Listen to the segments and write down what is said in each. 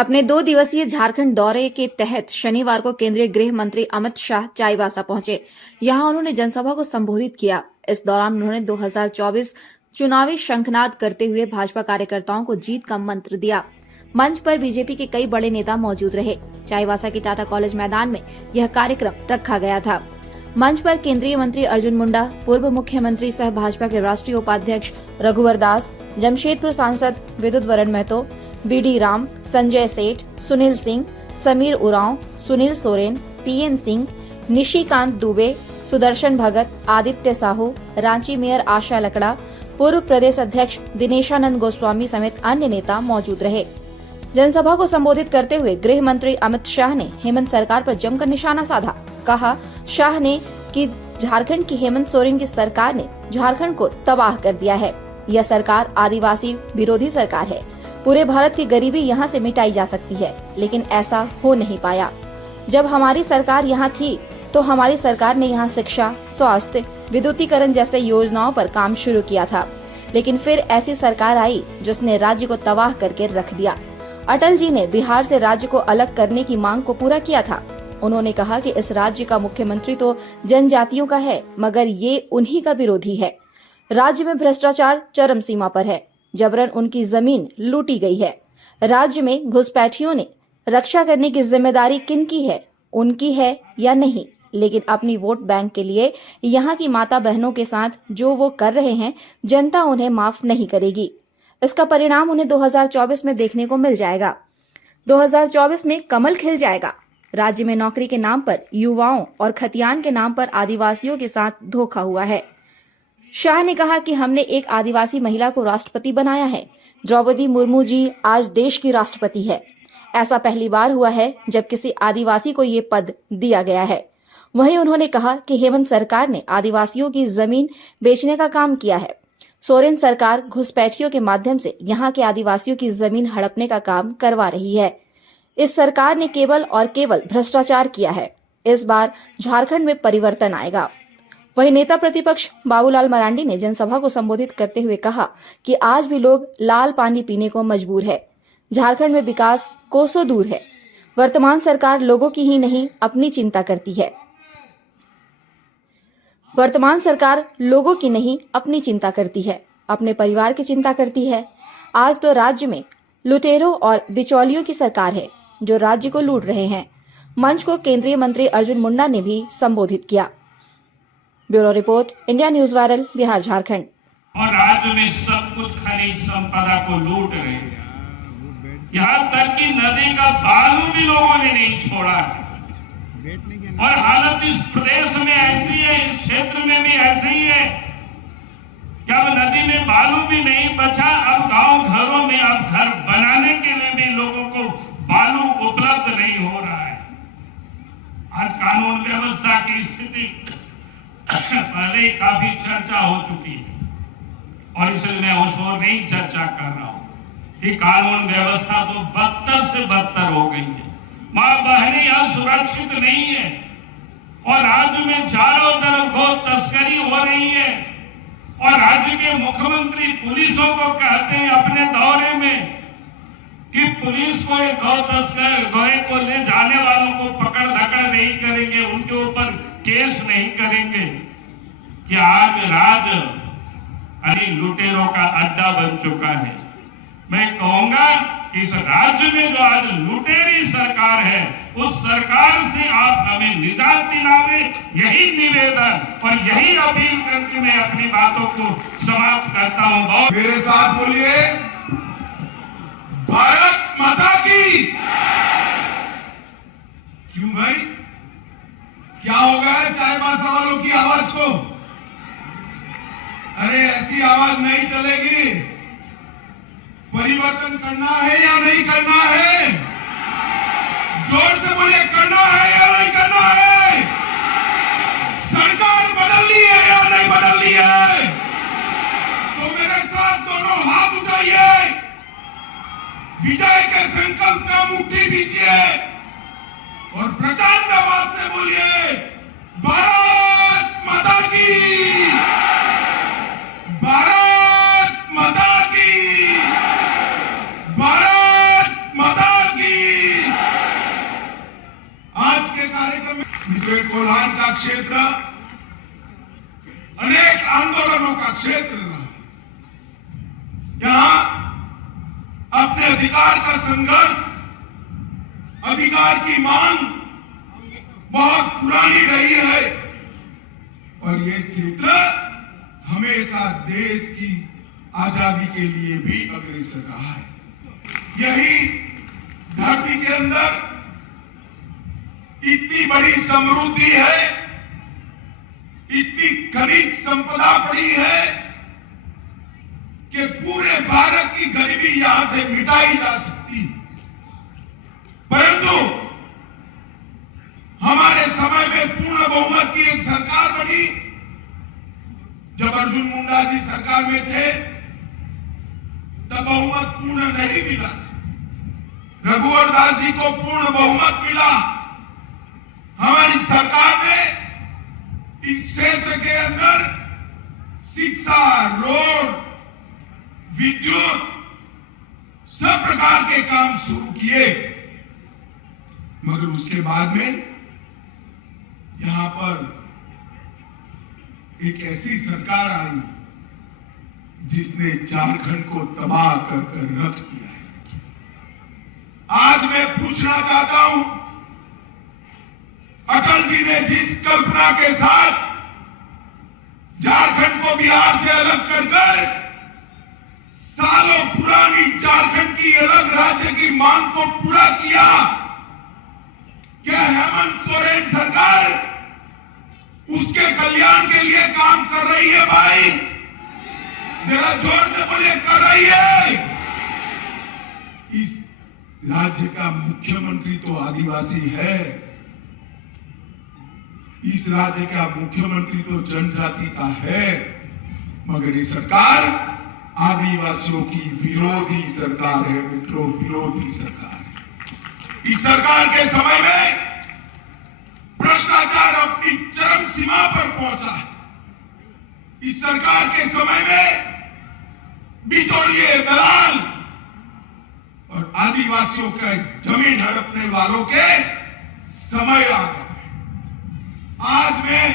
अपने 2 दिवसीय झारखंड दौरे के तहत शनिवार को केंद्रीय गृह मंत्री अमित शाह चाईबासा पहुंचे। यहां उन्होंने जनसभा को संबोधित किया। इस दौरान उन्होंने 2024 चुनावी शंखनाद करते हुए भाजपा कार्यकर्ताओं को जीत का मंत्र दिया। मंच पर बीजेपी के कई बड़े नेता मौजूद रहे। चाईबासा के टाटा कॉलेज मैदान में यह कार्यक्रम रखा गया था। मंच पर केंद्रीय मंत्री अर्जुन मुंडा, पूर्व मुख्यमंत्री सह भाजपा के राष्ट्रीय उपाध्यक्ष रघुवर दास, जमशेदपुर सांसद विद्युत वरण Mahato, BD Ram, Sanjay Seth, Sunil Singh, Sameer Oraon, Sunil Soren, PN Singh, Nishikant Dubey, Sudarshan Bhagat, Aditya Sahu, Ranchi mayor Asha Lakra, पूर्व प्रदेश अध्यक्ष दिनेशानंद गोस्वामी समेत अन्य नेता मौजूद रहे। जनसभा को संबोधित करते हुए गृह मंत्री अमित शाह ने हेमंत सरकार पर जमकर निशाना साधा। कहा शाह ने कि झारखंड की हेमंत सोरेन की सरकार ने झारखंड को तबाह कर दिया है। यह सरकार आदिवासी विरोधी सरकार है। पूरे भारत की गरीबी यहाँ से मिटाई जा सकती है, लेकिन ऐसा हो नहीं पाया। जब हमारी सरकार यहाँ थी तो हमारी सरकार ने यहाँ शिक्षा, स्वास्थ्य, विद्युतीकरण जैसे योजनाओं पर काम शुरू किया था, लेकिन फिर ऐसी सरकार आई जिसने राज्य को तबाह करके रख दिया। अटल जी ने बिहार से राज्य को अलग करने की मांग को पूरा किया था। उन्होंने कहा कि इस राज्य का मुख्यमंत्री तो जनजातियों का है, मगर ये उन्हीं का विरोधी है। राज्य में भ्रष्टाचार चरम सीमा पर है। जबरन उनकी जमीन लूटी गई है। राज्य में घुसपैठियों ने रक्षा करने की जिम्मेदारी किनकी है? उनकी है या नहीं? लेकिन अपनी वोट बैंक के लिए यहाँ की माता बहनों के साथ जो वो कर रहे हैं, जनता उन्हें माफ नहीं करेगी। इसका परिणाम उन्हें 2024 में देखने को मिल जाएगा। 2024 में कमल खिल जाएगा। राज्य में नौकरी के नाम पर युवाओं और खतियान के नाम पर आदिवासियों के साथ धोखा हुआ है। शाह ने कहा कि हमने एक आदिवासी महिला को राष्ट्रपति बनाया है। द्रौपदी मुर्मू जी आज देश की राष्ट्रपति है। ऐसा पहली बार हुआ है जब किसी आदिवासी को ये पद दिया गया है। वहीं उन्होंने कहा कि हेमंत सरकार ने आदिवासियों की जमीन बेचने का काम किया है। सोरेन सरकार घुसपैठियों के माध्यम से यहाँ के आदिवासियों की जमीन हड़पने का काम करवा रही है। इस सरकार ने केवल और केवल भ्रष्टाचार किया है। इस बार झारखंड में परिवर्तन आएगा। वहीं नेता प्रतिपक्ष बाबूलाल मरांडी ने जनसभा को संबोधित करते हुए कहा कि आज भी लोग लाल पानी पीने को मजबूर है। झारखंड में विकास कोसों दूर है। वर्तमान सरकार लोगों की ही नहीं अपनी चिंता करती है। वर्तमान सरकार लोगों की नहीं अपनी चिंता करती है, अपने परिवार की चिंता करती है। आज तो राज्य में लुटेरों और बिचौलियों की सरकार है जो राज्य को लूट रहे हैं। मंच को केंद्रीय मंत्री अर्जुन मुंडा ने भी संबोधित किया। Bureau report, India news viral, Bihar Jharkhand. और राज्य में सब कुछ खनिज संपदा को लूट रहे हैं। यहाँ तक कि नदी का बालू भी लोगों ने नहीं छोड़ा है। और हालत इस प्रदेश में ऐसी है, इस क्षेत्र में भी ऐसे ही है कि अब नदी में बालू भी नहीं बचा। अब गांव घरों में अब घर बनाने के लिए भी लोगों को बालू उपलब्ध नहीं हो रहा है। आज कानून व्यवस्था की स्थिति पहले काफी चर्चा हो चुकी है और इसलिए मैं उस ओर नहीं चर्चा कर रहा हूं कि कानून व्यवस्था तो बदतर से बदतर हो गई है। मां बहनें यहां सुरक्षित नहीं है और राज्य में चारों तरफ गो तस्करी हो रही है। और राज्य के मुख्यमंत्री पुलिसों को कहते हैं अपने दौरे में कि पुलिस को ये गौ तस्कर गोए को ले जाने वालों को पकड़ धकड़ नहीं करेंगे, उनके ऊपर केस नहीं करेंगे। कि आज राज्य अभी लुटेरों का अड्डा बन चुका है। मैं कहूंगा कि इस राज्य में जो आज लुटेरी सरकार है, उस सरकार से आप हमें निजात दिलावे, यही निवेदन और यही अपील करके मैं अपनी बातों को समाप्त करता हूं। मेरे साथ बोलिए, भारत माता की। क्यों भाई, क्या हो गया है चाईबासा वालों की आवाज को? अरे ऐसी आवाज नहीं चलेगी। परिवर्तन करना है या नहीं करना है? जोर से बोलिए, करना है या नहीं करना है? सरकार बदलनी है या नहीं बदलनी है? तो मेरे साथ दोनों हाथ उठाइए, विजय के संकल्प का मुट्ठी दीजिए और प्रचंड आवाज से बोलिए, भारत माता की, भारत माता की, भारत माता की। स्वाभिमान का क्षेत्र अनेक आंदोलनों का क्षेत्र रहा। यहां अपने अधिकार का संघर्ष, अधिकार की मांग बहुत पुरानी रही है और ये क्षेत्र हमेशा देश की आजादी के लिए भी अग्रसर रहा है। यही धरती के अंदर इतनी बड़ी समृद्धि है, इतनी खनिज संपदा पड़ी है कि पूरे भारत की गरीबी यहां से मिटाई जा सकती है। परंतु हमारे समय में पूर्ण बहुमत की एक सरकार बनी। जब अर्जुन मुंडा जी सरकार में थे तब बहुमत पूर्ण नहीं मिला। रघुवर दास जी को पूर्ण बहुमत मिला। हमारी सरकार ने इस क्षेत्र के अंदर शिक्षा, रोड, विद्युत, सब प्रकार के काम शुरू किए, मगर उसके बाद में यहां पर एक ऐसी सरकार आई जिसने झारखंड को तबाह कर रख दिया है। आज मैं पूछना चाहता हूं, अटल जी ने जिस कल्पना के साथ झारखंड को बिहार से अलग कर सालों पुरानी झारखंड की अलग राज्य की मांग को पूरा किया, क्या हेमंत सोरेन सरकार उसके कल्याण के लिए काम कर रही है? भाई जरा जोर से बोलिए, कर रही है? इस राज्य का मुख्यमंत्री तो आदिवासी है, इस राज्य का मुख्यमंत्री तो जनजाति का है, मगर ये सरकार आदिवासियों की विरोधी सरकार है मित्रों, विरोधी सरकार है। इस सरकार के समय में भ्रष्टाचार अपनी चरम सीमा पर पहुंचा है। इस सरकार के समय में बिचौलिए, दलाल और आदिवासियों के जमीन हड़पने वालों के समय आ गया। आज मैं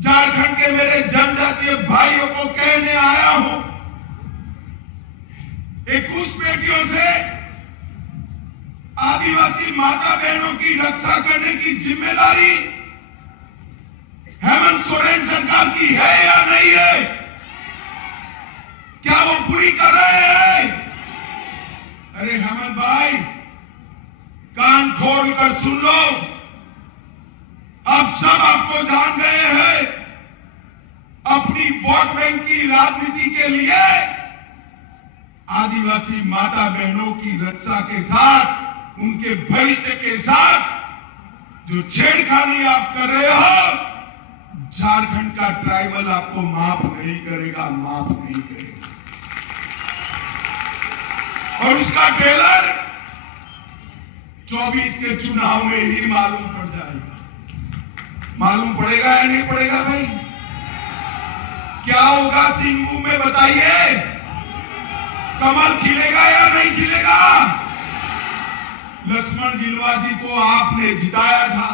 झारखंड के मेरे जनजातीय भाइयों को कहने आया हूं, 21 बेटियों से आदिवासी माता बहनों की रक्षा करने की जिम्मेदारी हेमंत सोरेन सरकार की है या नहीं है? क्या वो पूरी कर रहे हैं? अरे हेमंत भाई, कान खोलकर सुन लो, अब सब आपको जान गए हैं। अपनी वोट बैंक की राजनीति के लिए आदिवासी माता बहनों की रक्षा के साथ, उनके भविष्य के साथ जो छेड़खानी आप कर रहे हो, झारखंड का ट्राइबल आपको माफ नहीं करेगा, माफ नहीं करेगा। और उसका ट्रेलर 24 के चुनाव में ही मालूम पड़ जाएगा। मालूम पड़ेगा या नहीं पड़ेगा भाई? क्या होगा सिंगू में बताइए? कमल खिलेगा या नहीं खिलेगा? लक्ष्मण गिलवा जी को आपने जिताया था,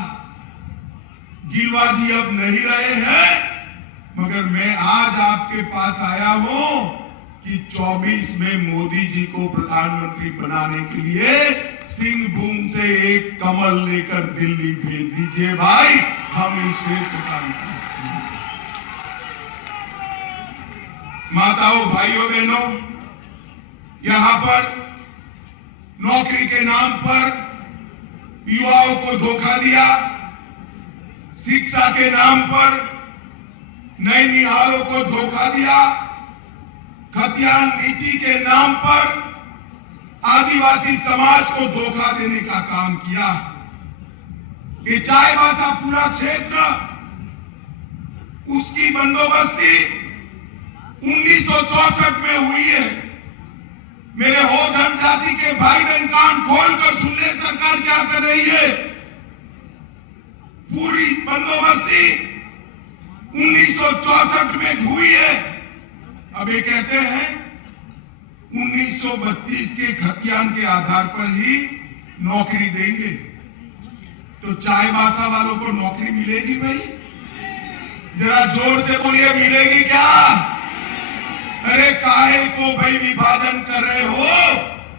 गिलवा जी अब नहीं रहे हैं, मगर मैं आज आपके पास आया हूं कि 24 में मोदी जी को प्रधानमंत्री बनाने के लिए सिंहभूम से एक कमल लेकर दिल्ली भेज दीजिए भाई, हम इस क्षेत्र का विकास करेंगे। माताओं, भाइयों, बहनों, यहां पर नौकरी के नाम पर युवाओं को धोखा दिया, शिक्षा के नाम पर नैनिहालों को धोखा दिया, खतियान नीति के नाम पर आदिवासी समाज को धोखा देने का काम किया। ये चाईबासा पूरा क्षेत्र, उसकी बंदोबस्ती 1964 में हुई है। मेरे हो जनजाति के भाई बहन कान खोलकर सुन ले, सरकार क्या कर रही है। पूरी बंदोबस्ती 1964 में हुई है। अब ये कहते हैं 1932 के खतियान के आधार पर ही नौकरी देंगे। तो चाईबासा वालों को नौकरी मिलेगी भाई? जरा जोर से बोलिए, मिलेगी क्या? अरे काहे को भाई विभाजन कर रहे हो?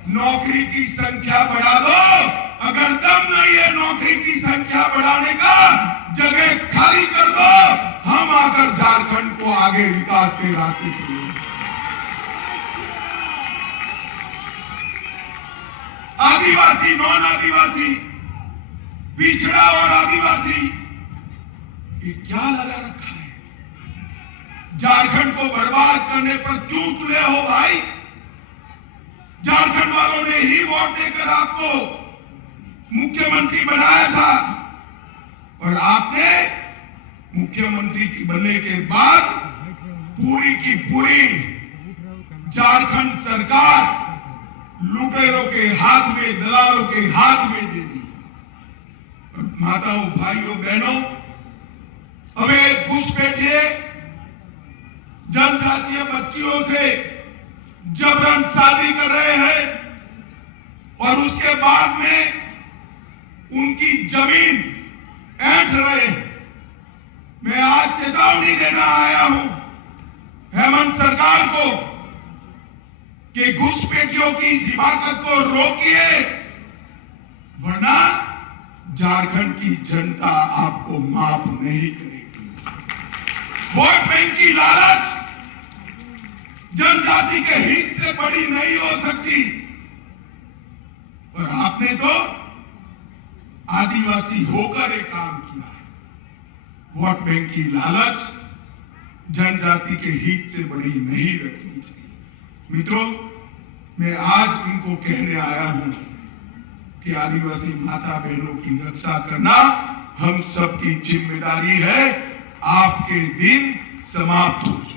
नौकरी की संख्या बढ़ा दो। अगर दम नहीं है नौकरी की संख्या बढ़ाने का, जगह खाली कर दो। हम आकर झारखंड को आगे विकास के रास्ते पर ले जाएंगे। आदिवासी, नॉन आदिवासी, पिछड़ा और आदिवासी, ये क्या लगा रखा है? झारखंड को बर्बाद करने पर क्यों तुले हो भाई? झारखंड वालों ने ही वोट देकर आपको मुख्यमंत्री बनाया था, और आपने मुख्यमंत्री की बनने के बाद पूरी की पूरी झारखंड सरकार लुटेरों के हाथ में, दलालों के हाथ में दे दी। और माताओं, भाइयों, बहनों, हमें घुसपैठिए जनजातीय बच्चियों से जबरन शादी कर रहे हैं और उसके बाद में उनकी जमीन ऐंठ रहे हैं। मैं आज चेतावनी देना आया हूं हेमंत सरकार को कि घुसपैठियों की इस हिमाकत को रोकिए, वरना झारखंड की जनता आपको माफ नहीं करेगी। वोट बैंक की लालच जनजाति के हित से बड़ी नहीं हो सकती, और आपने तो आदिवासी होकर एक काम किया है। वोट बैंक की लालच जनजाति के हित से बड़ी नहीं रखनी चाहिए। मित्रों, मैं आज इनको कहने आया हूं कि आदिवासी माता बहनों की रक्षा करना हम सबकी जिम्मेदारी है। आपके दिन समाप्त हो चुके।